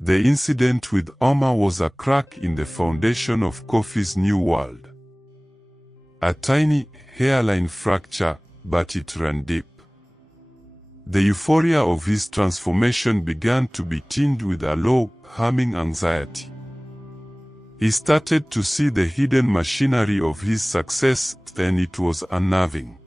The incident with Omar was a crack in the foundation of Kofi's new world. A tiny hairline fracture, but it ran deep. The euphoria of his transformation began to be tinged with a low, humming anxiety. He started to see the hidden machinery of his success, and it was unnerving.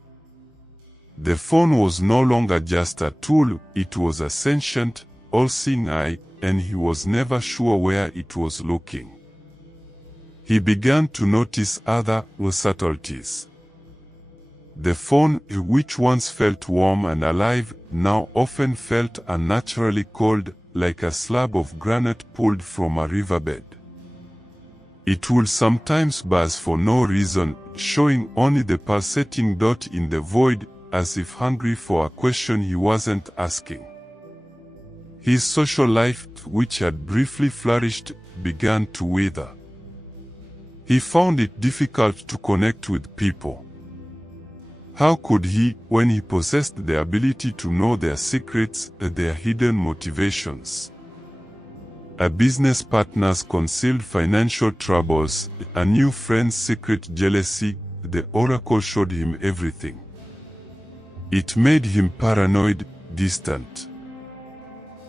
The phone was no longer just a tool, it was a sentient, all-seeing eye, and he was never sure where it was looking. He began to notice other subtleties. The phone, which once felt warm and alive, now often felt unnaturally cold, like a slab of granite pulled from a riverbed. It would sometimes buzz for no reason, showing only the pulsating dot in the void, as if hungry for a question he wasn't asking. His social life, which had briefly flourished, began to wither. He found it difficult to connect with people. How could he, when he possessed the ability to know their secrets, their hidden motivations? A business partner's concealed financial troubles, a new friend's secret jealousy, the oracle showed him everything. It made him paranoid, distant.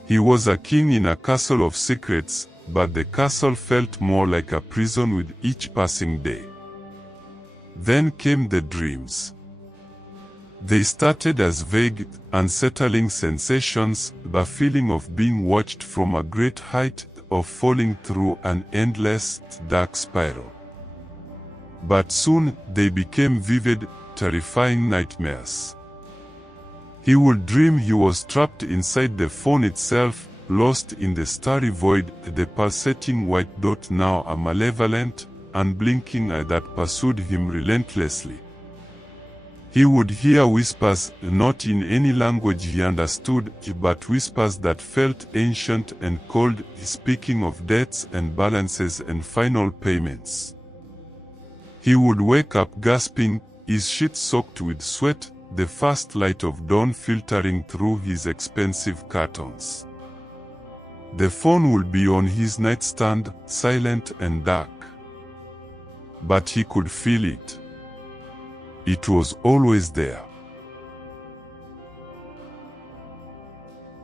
He was a king in a castle of secrets, but the castle felt more like a prison with each passing day. Then came the dreams. They started as vague, unsettling sensations, the feeling of being watched from a great height, of falling through an endless, dark spiral. But soon, they became vivid, terrifying nightmares. He would dream he was trapped inside the phone itself, lost in the starry void, the pulsating white dot now a malevolent, unblinking eye that pursued him relentlessly. He would hear whispers, not in any language he understood, but whispers that felt ancient and cold, speaking of debts and balances and final payments. He would wake up gasping, his sheet soaked with sweat, the first light of dawn filtering through his expensive curtains. The phone would be on his nightstand, silent and dark. But he could feel it. It was always there.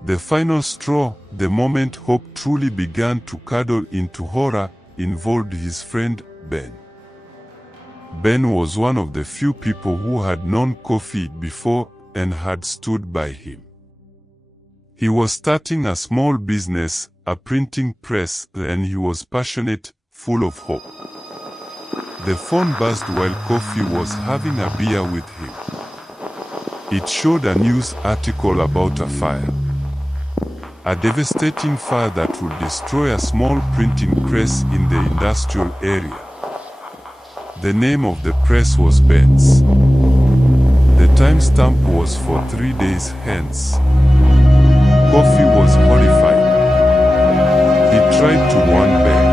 The final straw, the moment hope truly began to curdle into horror, involved his friend, Ben. Ben was one of the few people who had known Kofi before and had stood by him. He was starting a small business, a printing press, and he was passionate, full of hope. The phone buzzed while Kofi was having a beer with him. It showed a news article about a fire. A devastating fire that would destroy a small printing press in the industrial area. The name of the press was Ben's. The timestamp was for 3 days hence. Kofi was horrified. He tried to warn Ben.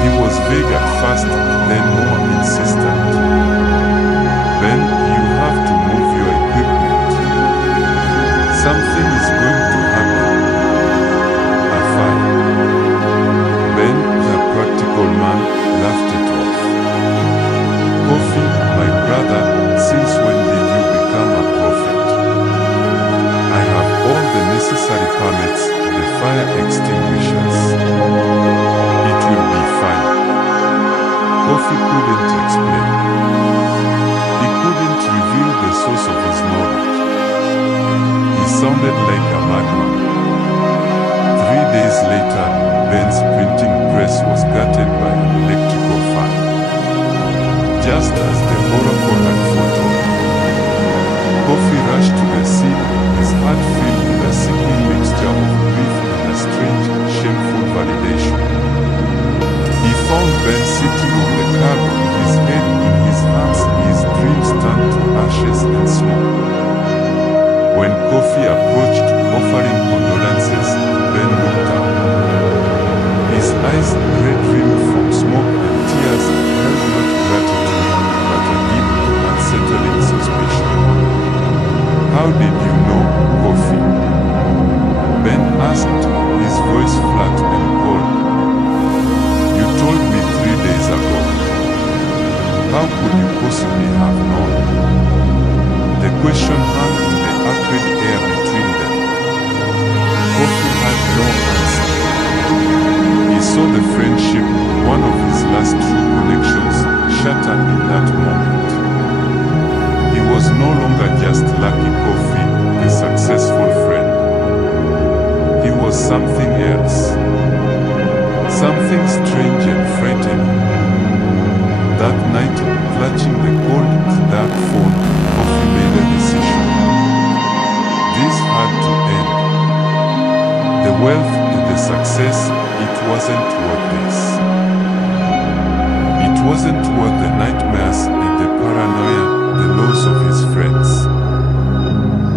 He was vague at first, then more insistent. Ben, you have to move your equipment. Something is going to happen. A fire. Ben, the practical man, laughed it off. Kofi, my brother, since when did you become a prophet? I have all the necessary permits, the fire extinguishers. It will be fine. Kofi couldn't explain. He couldn't reveal the source of his knowledge. He sounded like a madman. 3 days later, Ben's printing press was gutted by an electrical fire. Just as the oracle had foretold. Kofi rushed to the scene, his heart filled with a sickening mixture of grief and a strange, shameful validation. He found Ben sitting on the curb with his head in his hands, his dreams turned to ashes and smoke. When Kofi approached, offering condolences, Ben looked up. His eyes, red-rimmed from smoke and tears, held not gratitude, but a deep, unsettling suspicion. How did you know, Kofi? matter in that moment. He was no longer just Lucky Kofi, the successful friend. He was something else. Something strange and frightening. That night, clutching the cold, dark phone, Kofi made a decision. This had to end. The wealth and the success, it wasn't worth this. It wasn't worth the nightmares and the paranoia, the loss of his friends.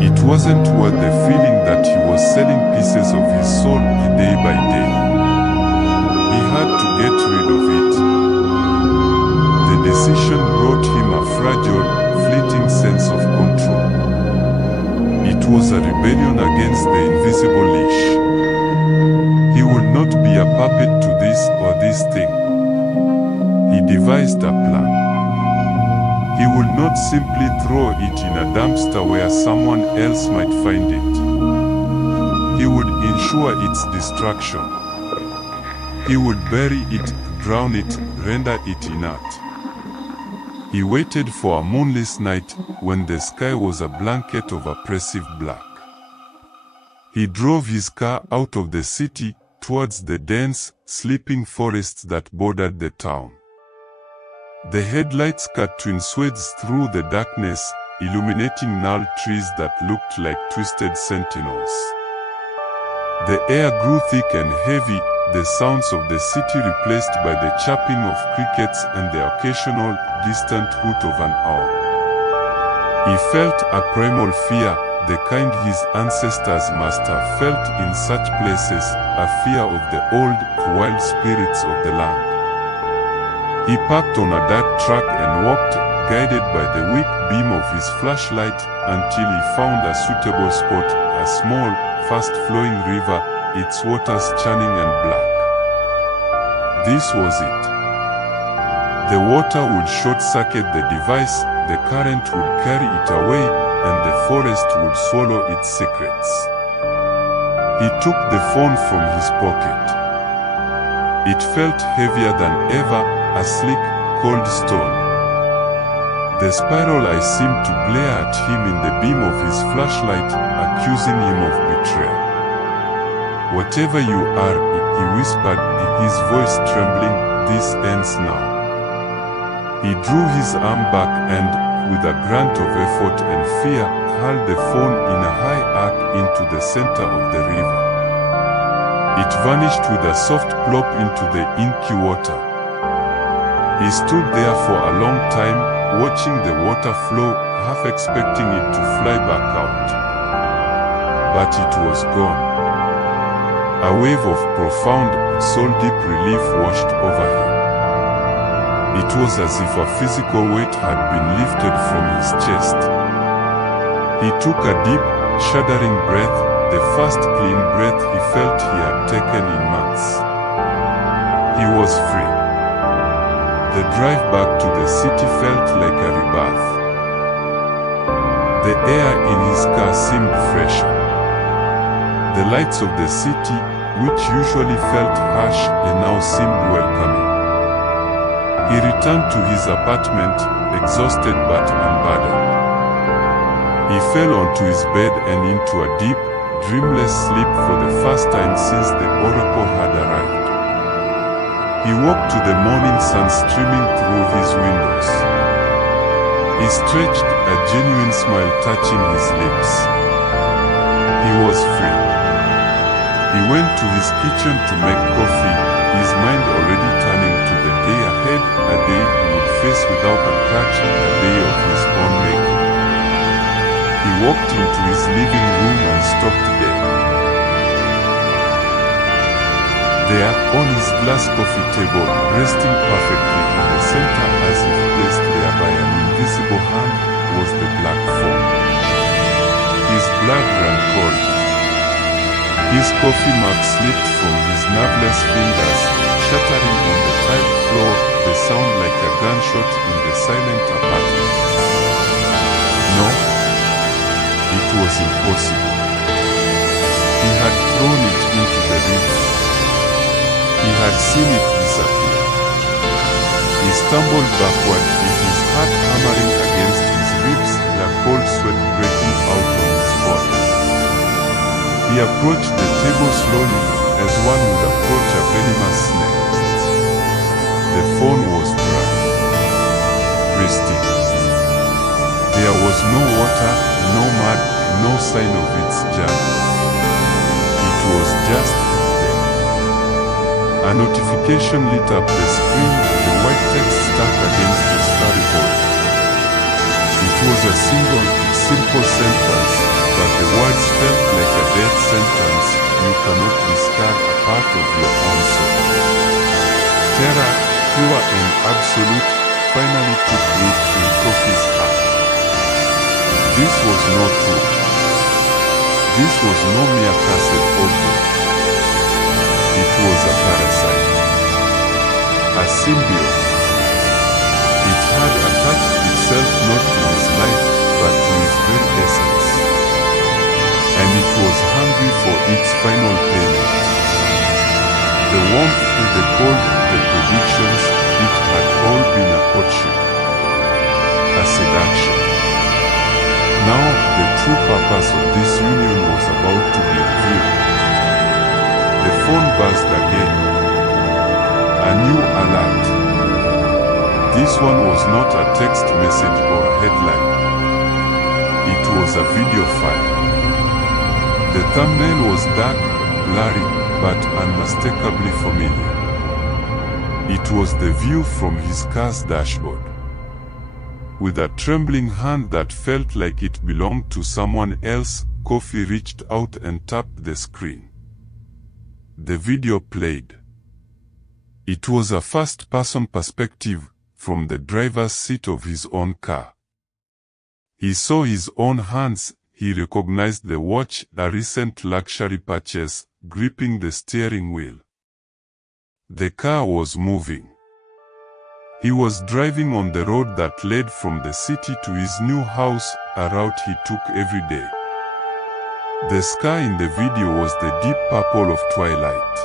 It wasn't worth the feeling that he was selling pieces of his soul day by day. He had to get rid of it. The decision brought him a fragile, fleeting sense of control. It was a rebellion against the invisible leash. He would not be a puppet to this or this thing. He devised a plan. He would not simply throw it in a dumpster where someone else might find it. He would ensure its destruction. He would bury it, drown it, render it inert. He waited for a moonless night when the sky was a blanket of oppressive black. He drove his car out of the city towards the dense, sleeping forests that bordered the town. The headlights cut twin swathes through the darkness, illuminating gnarled trees that looked like twisted sentinels. The air grew thick and heavy, the sounds of the city replaced by the chirping of crickets and the occasional, distant hoot of an owl. He felt a primal fear, the kind his ancestors must have felt in such places, a fear of the old, wild spirits of the land. He parked on a dark track and walked, guided by the weak beam of his flashlight, until he found a suitable spot, a small, fast-flowing river, its waters churning and black. This was it. The water would short-circuit the device, the current would carry it away, and the forest would swallow its secrets. He took the phone from his pocket. It felt heavier than ever, a sleek, cold stone. The spiral eye seemed to glare at him in the beam of his flashlight, accusing him of betrayal. "Whatever you are," he whispered, his voice trembling, "this ends now." He drew his arm back and, with a grunt of effort and fear, hurled the phone in a high arc into the center of the river. It vanished with a soft plop into the inky water. He stood there for a long time, watching the water flow, half expecting it to fly back out. But it was gone. A wave of profound, soul-deep relief washed over him. It was as if a physical weight had been lifted from his chest. He took a deep, shuddering breath, the first clean breath he felt he had taken in months. He was free. The drive back to the city felt like a rebirth. The air in his car seemed fresher. The lights of the city, which usually felt harsh, now seemed welcoming. He returned to his apartment, exhausted but unburdened. He fell onto his bed and into a deep, dreamless sleep for the first time since the oracle had arrived. He woke to the morning sun streaming through his windows. He stretched, a genuine smile touching his lips. He was free. He went to his kitchen to make coffee, his mind already turning to the day ahead, a day he would face without a crutch, a day of his own making. He walked into his living room and stopped dead. There, on his glass coffee table, resting perfectly in the center as if placed there by an invisible hand, was the black phone. His blood ran cold. His coffee mug slipped from his nerveless fingers, shattering on the tiled floor, the sound like a gunshot in the silent apartment. No, it was impossible. He had thrown it into the river. He had seen it disappear. His stumbled backward, his heart hammering against his ribs, the cold sweat breaking out on his forehead. He approached the table slowly, as one would approach a venomous snake. The phone was dry, pristine. There was no water, no mud, no sign of its journey. It was just there. A notification lit up the screen, the white text stuck against the starry board. It was a simple sentence, but the words felt like a death sentence. You cannot discard a part of your own soul. Terror, pure and absolute, finally took root in Kofi's heart. This was not true. This was no mere cursed object. It was a parasite, a symbiote. It had attached itself not to his life, but to his very essence. And it was hungry for its final payment. The warmth, the cold, the predictions, it had all been a courtship, a seduction. Now, the true purpose of this union was about to be revealed. The phone buzzed again. A new alert. This one was not a text message or a headline. It was a video file. The thumbnail was dark, blurry, but unmistakably familiar. It was the view from his car's dashboard. With a trembling hand that felt like it belonged to someone else, Kofi reached out and tapped the screen. The video played. It was a first-person perspective from the driver's seat of his own car. He saw his own hands. He recognized the watch, a recent luxury purchase, gripping the steering wheel. The car was moving. He was driving on the road that led from the city to his new house, a route he took every day. The sky in the video was the deep purple of twilight.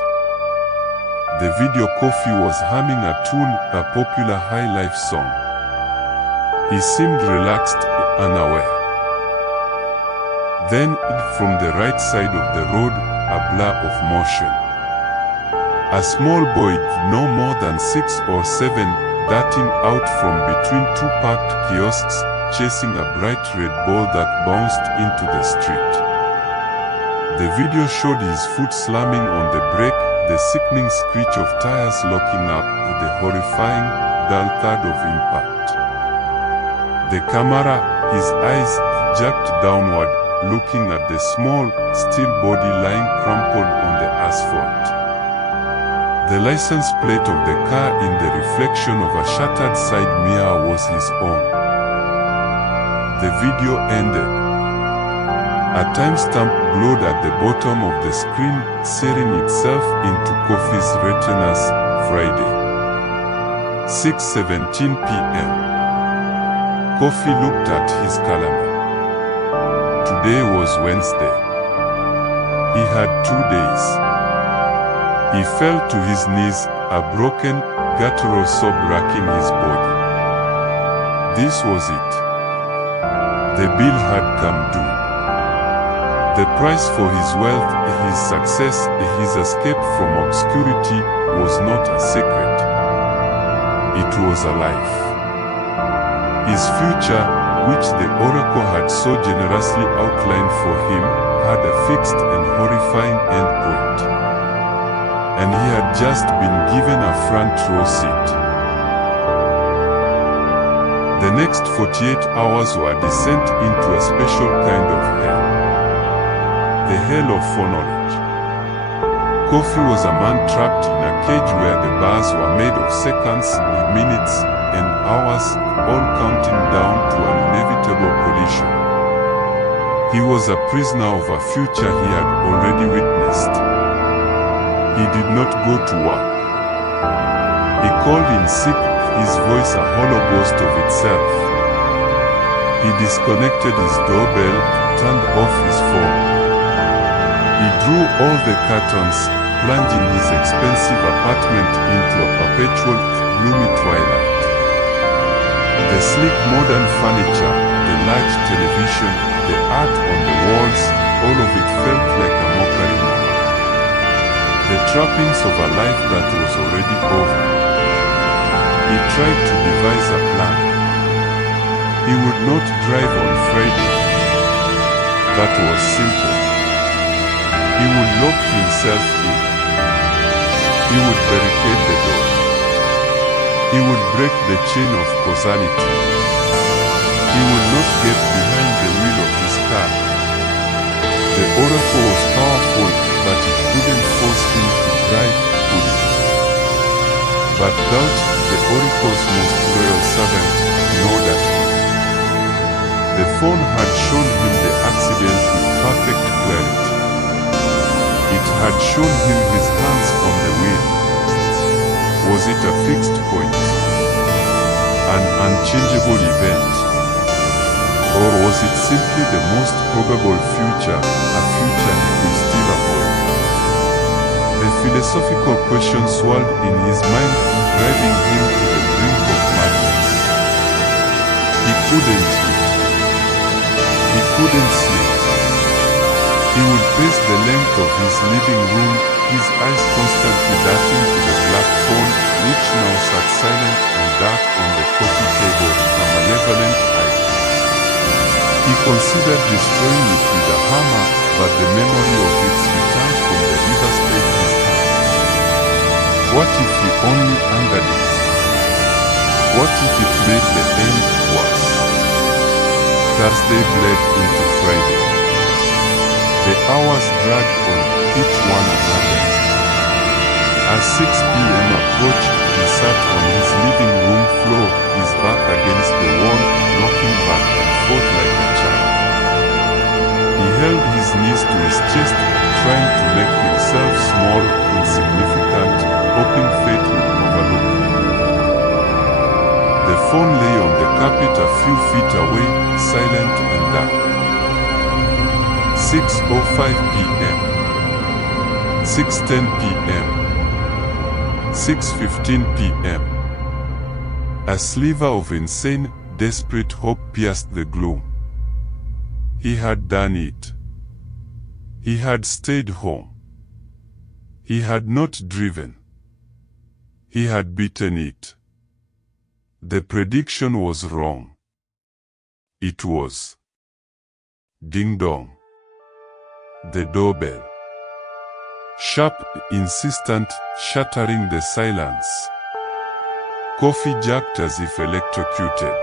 The video Kofi was humming a tune, a popular high-life song. He seemed relaxed, unaware. Then, from the right side of the road, a blur of motion. A small boy, no more than 6 or 7, darting out from between two parked kiosks, chasing a bright red ball that bounced into the street. The video showed his foot slamming on the brake, the sickening screech of tires locking up, the horrifying, dull thud of impact. The camera, his eyes jerked downward, looking at the small, still body lying crumpled on the asphalt. The license plate of the car in the reflection of a shattered side mirror was his own. The video ended. A timestamp glowed at the bottom of the screen, searing itself into Kofi's retinas. Friday, 6:17 p.m. Kofi looked at his calendar. Today was Wednesday. He had 2 days. He fell to his knees, a broken, guttural sob racking his body. This was it. The bill had come due. The price for his wealth, his success, his escape from obscurity was not a secret. It was a life. His future, which the oracle had so generously outlined for him, had a fixed and horrifying endpoint. And he had just been given a front row seat. The next 48 hours were a descent into a special kind of hell. The hell of foreknowledge. Kofi was a man trapped in a cage where the bars were made of seconds, minutes, and hours, all counting down to an inevitable collision. He was a prisoner of a future he had already witnessed. He did not go to work. He called in sick, his voice a hollow ghost of itself. He disconnected his doorbell, turned off his phone. He drew all the curtains, plunging his expensive apartment into a perpetual, gloomy twilight. The sleek modern furniture, the large television, the art on the walls, all of it felt like a mockery now. The trappings of a life that was already over. He tried to devise a plan. He would not drive on Friday. That was simple. He would lock himself in. He would barricade the door. He would break the chain of causality. He would not get behind the wheel of his car. The oracle was powerful, but it couldn't force him to drive, could it? But doubt, the oracle's most loyal servant, gnawed at him. The phone had shown him the accident with perfect clarity. It had shown him his hands on the wheel. Was it a fixed point? An unchangeable event? Or was it simply the most probable future, a future he could still avoid? The philosophical question swirled in his mind, driving him to the brink of madness. He couldn't eat. He couldn't sleep. He would pace the length of his living room, his eyes constantly darting to the black phone, which now sat silent and dark on the coffee table, a malevolent idol. He considered destroying it with a hammer, but the memory of its return from the river stayed his hand. What if he only angered it? What if it made the end worse? Thursday bled into Friday. The hours dragged on, each one another. As 6 p.m. approached, he sat on his living room floor, his back against the wall, rocking back and forth like a child. He held his knees to his chest, trying to make himself small, insignificant, hoping fate would overlook him. The phone lay on the carpet a few feet away, silent and dark. 6:05 p.m. 6:10 p.m. 6:15 p.m. A sliver of insane, desperate hope pierced the gloom. He had done it. He had stayed home. He had not driven. He had beaten it. The prediction was wrong. It was. Ding dong. The doorbell. Sharp, insistent, shattering the silence. Kofi jerked as if electrocuted.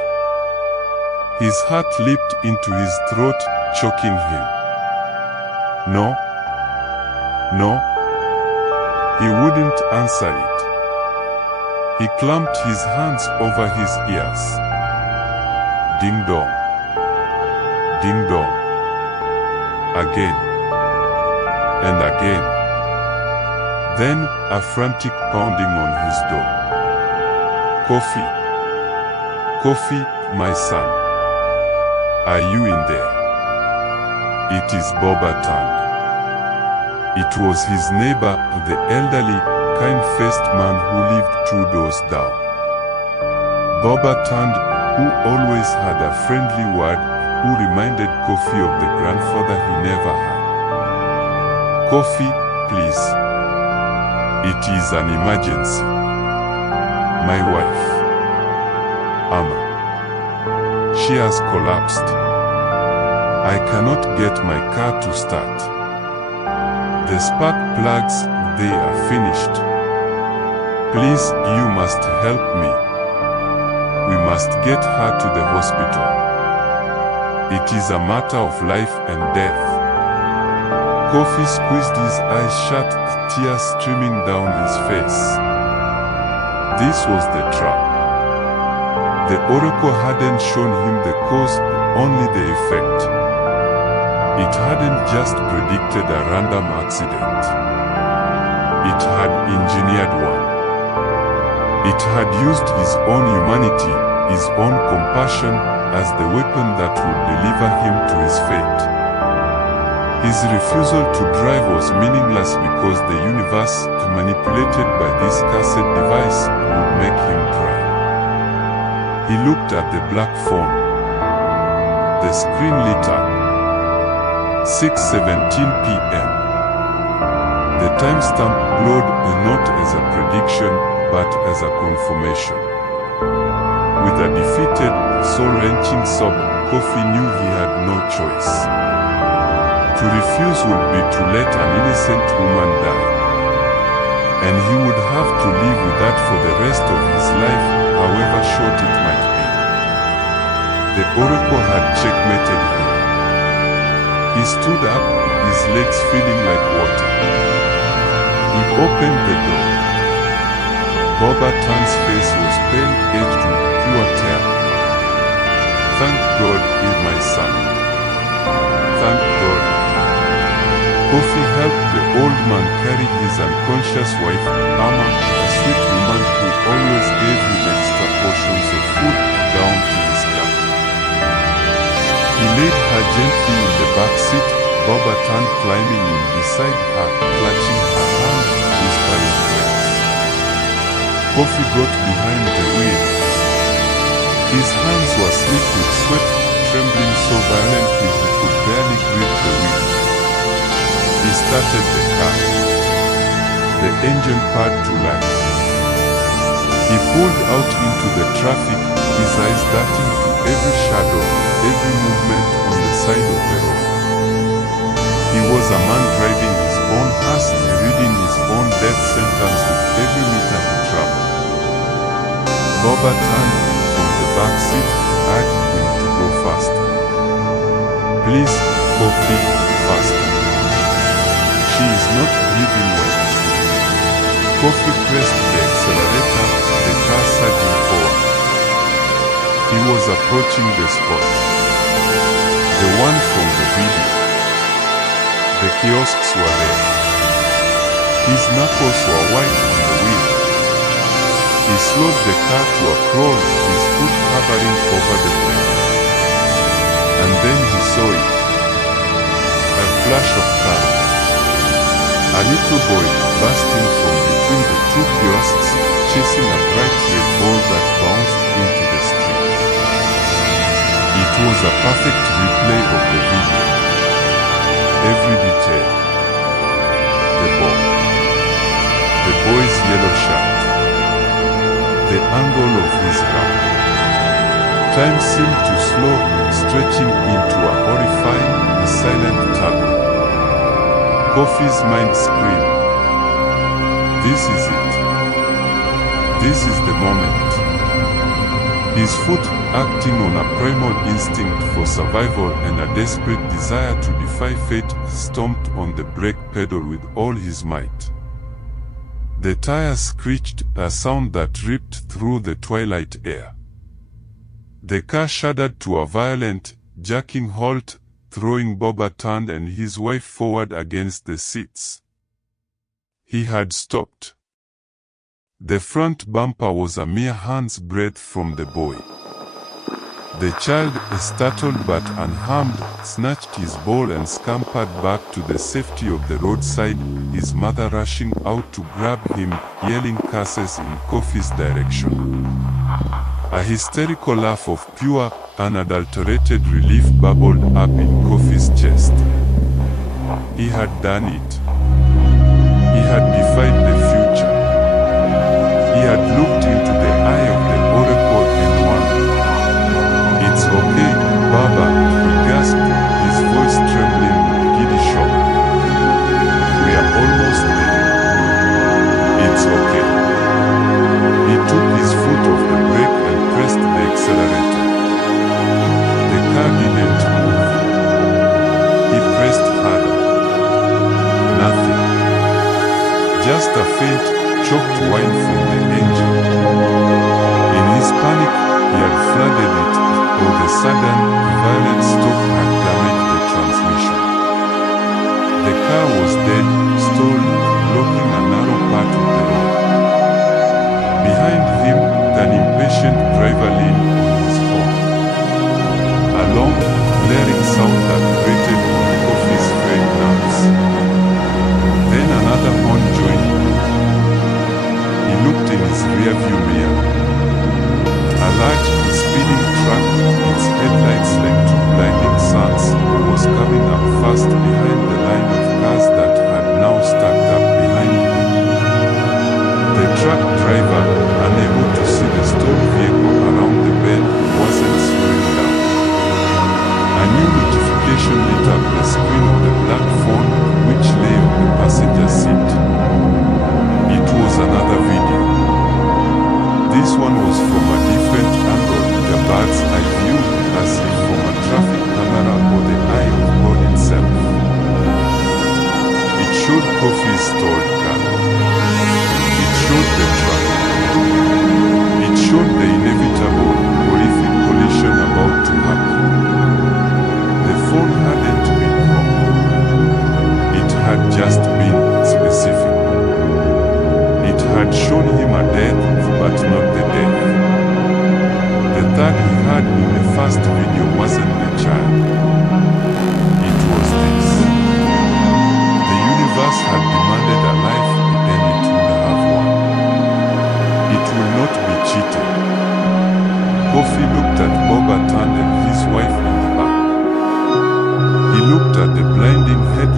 His heart leaped into his throat, choking him. No. No. He wouldn't answer it. He clamped his hands over his ears. Ding dong. Ding dong. Again. And again. Then, a frantic pounding on his door. Kofi. Kofi, my son. Are you in there? It is Boba turned. It was his neighbor, the elderly, kind-faced man who lived 2 doors down. Boba turned, who always had a friendly word, who reminded Kofi of the grandfather he never had. Kofi, please. It is an emergency. My wife, Amma. She has collapsed. I cannot get my car to start. The spark plugs, they are finished. Please, you must help me. We must get her to the hospital. It is a matter of life and death. Kofi squeezed his eyes shut, tears streaming down his face. This was the trap. The oracle hadn't shown him the cause, only the effect. It hadn't just predicted a random accident. It had engineered one. It had used his own humanity, his own compassion, as the weapon that would deliver him to his fate. His refusal to drive was meaningless because the universe, manipulated by this cursed device, would make him drive. He looked at the black phone. The screen lit up. 6:17 p.m. The timestamp glowed not as a prediction, but as a confirmation. With a defeated, soul-wrenching sob, Kofi knew he had no choice. To refuse would be to let an innocent woman die. And he would have to live with that for the rest of his life, however short it might be. The oracle had checkmated him. He stood up, his legs feeling like water. He opened the door. Boba Tan's face was pale, edged with pure terror. "Thank God, you're my son. Thank God." Kofi helped the old man carry his unconscious wife, Amma, a sweet woman who always gave him extra portions of food, down to his car. He laid her gently in the back seat, Boba Tan climbing in beside her, clutching her hand, whispering prayers. Kofi got behind the wheel. His hands were slick with sweat, trembling so violently he could barely grip the wheel. He started the car. The engine purred to life. He pulled out into the traffic, his eyes darting to every shadow, every movement on the side of the road. He was a man driving his own hearse, reading his own death sentence with every meter he traveled. Boba Tan, from the back seat, urged him to go faster. "Please, Kofi, faster. She is not breathing well." Kofi pressed the accelerator, the car surging forward. He was approaching the spot. The one from the video. The kiosks were there. His knuckles were white on the wheel. He slowed the car to a crawl, his foot hovering over the brake. And then he saw it. A flash of color. A little boy bursting from between the two kiosks, chasing a bright red ball that bounced into the street. It was a perfect replay of the video. Every detail. The ball. The boy's yellow shirt. The angle of his run. Time seemed to slow, stretching into a horrifying, silent tug. Kofi's mind screamed. This is it. This is the moment. His foot, acting on a primal instinct for survival and a desperate desire to defy fate, stomped on the brake pedal with all his might. The tires screeched, a sound that ripped through the twilight air. The car shuddered to a violent, jerking halt, throwing Boba Tan and his wife forward against the seats. He had stopped. The front bumper was a mere hand's breadth from the boy. The child, startled but unharmed, snatched his ball and scampered back to the safety of the roadside, his mother rushing out to grab him, yelling curses in Kofi's direction. A hysterical laugh of pure, unadulterated relief bubbled up in Kofi's chest. He had done it. He had defied the future. He had looked into the eye of the oracle and won. "It's okay, Baba," he gasped, his voice trembling with giddy shock. "We are almost there. It's okay." He took his foot off the brake and pressed the accelerator. The car didn't move. He pressed harder. Nothing. Just a faint, choked whine from the engine. In his panic, he had flooded it, or the sudden, violent stop had damaged the transmission. The car was dead, stalled, blocking a narrow part of the road. Behind him, an impatient driver leaned on his horn. A long, blaring sound that grated on Kofi's frayed nerves. Then another horn joined him. He looked in his rearview mirror. A large,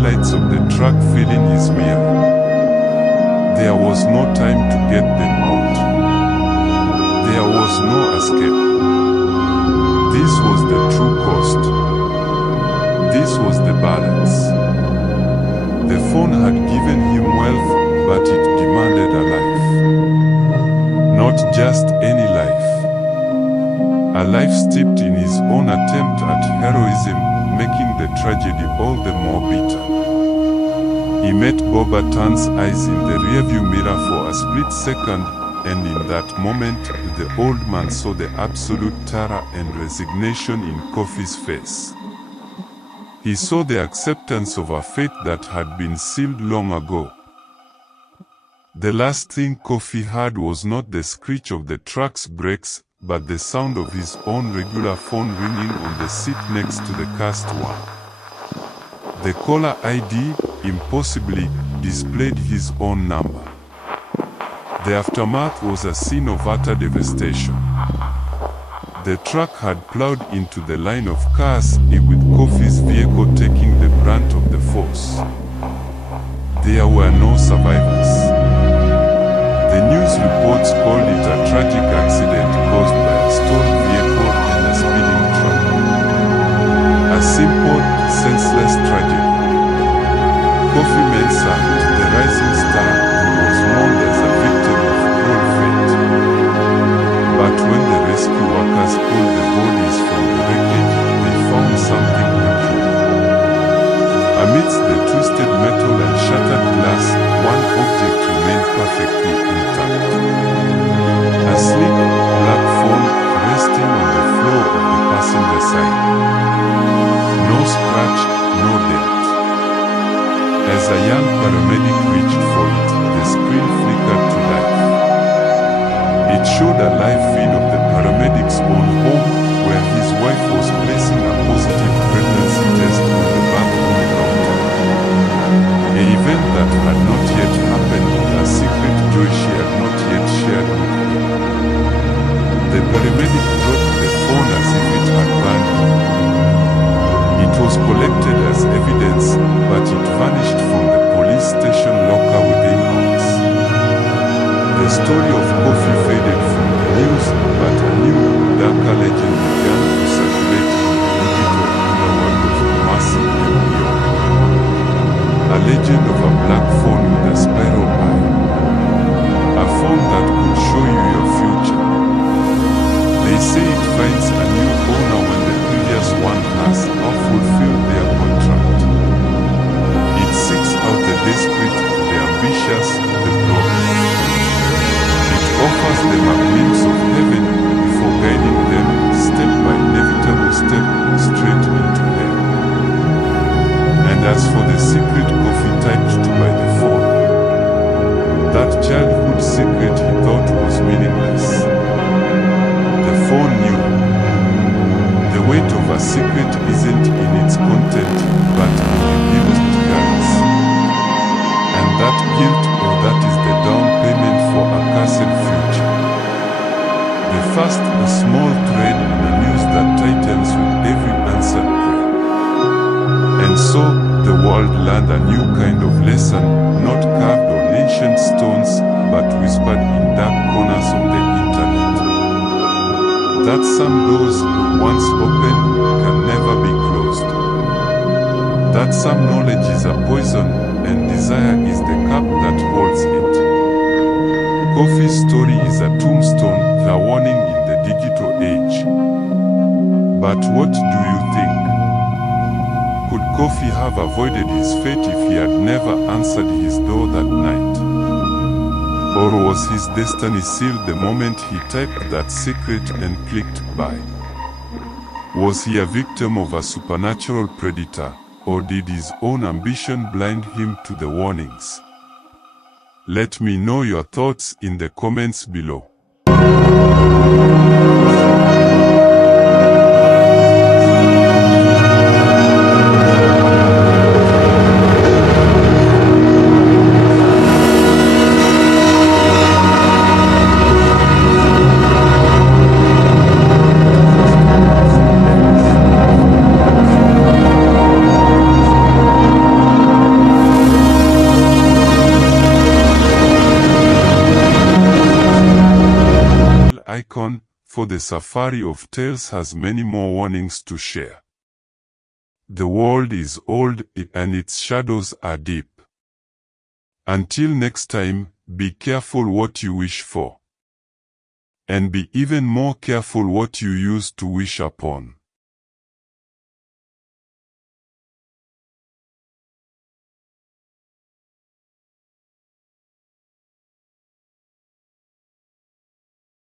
headlights of the truck filling his mirror. There was no time to get them out. There was no escape. This was the true cost. This was the balance. The phone had given him wealth, but it demanded a life. Not just any life. A life steeped in his own attempt at heroism, making the tragedy all the more bitter. He met Bobatan's eyes in the rearview mirror for a split second, and in that moment, the old man saw the absolute terror and resignation in Kofi's face. He saw the acceptance of a fate that had been sealed long ago. The last thing Kofi heard was not the screech of the truck's brakes, but the sound of his own regular phone ringing on the seat next to the cursed one. The caller ID, impossibly, displayed his own number. The aftermath was a scene of utter devastation. The truck had plowed into the line of cars, with Kofi's vehicle taking the brunt of the force. There were no survivors. The news reports called it a tragic accident caused by a stalled vehicle and a speeding truck. A simple, senseless tragedy. Kofi Mensah, the rising star, was mourned as a victim of cruel fate. But when the rescue workers pulled the bodies from the wreckage, they found something peculiar. Amidst the twisted metal and shattered glass, one object remained perfectly intact. A sleek, black phone resting on the floor of the passenger side. No scratch, no dent. As a young paramedic reached for it, the screen flickered to life. It showed a live feed of the paramedic's own home, where his wife was placing a positive pregnancy test on the bathroom counter. An event that had not yet happened, a secret joy she had not yet shared with him. The paramedic dropped the phone as if it had burned him. It was collected as evidence, but it vanished from the police station locker within hours. The story of Kofi faded from the news, but a new, darker legend began to circulate in the digital underworld of Kumasi and beyond. A legend of a black phone with a spiral eye. A phone that could show you your future. They say it finds a new owner when the previous one has not fulfilled their contract. It seeks out the desperate, the ambitious, the broken. It offers them a glimpse of heaven before guiding them, step by inevitable step, straight into hell. And as for the secret Kofi typed to by the phone, that childhood secret he thought was meaningless. The phone knew. The weight of a secret isn't in its content, but in the guilt it carries. And that guilt, that is the down payment for a cursed future. The first, a small thread in a news that tightens with every answered prayer. And so, the world learned a new kind of lesson, not carved on ancient stones, but whispered in dark corners of the internet. That some doors, once opened, can never be closed. That some knowledge is a poison, and desire is the cup that holds it. Kofi's story is a tombstone, a warning in the digital age. But what do you think? Could Kofi have avoided his fate if he had never answered his door that night? Or was his destiny sealed the moment he typed that secret and clicked buy? Was he a victim of a supernatural predator, or did his own ambition blind him to the warnings? Let me know your thoughts in the comments below. icon, for the Safari of Tales has many more warnings to share. The world is old and its shadows are deep. Until next time, be careful what you wish for. And be even more careful what you use to wish upon.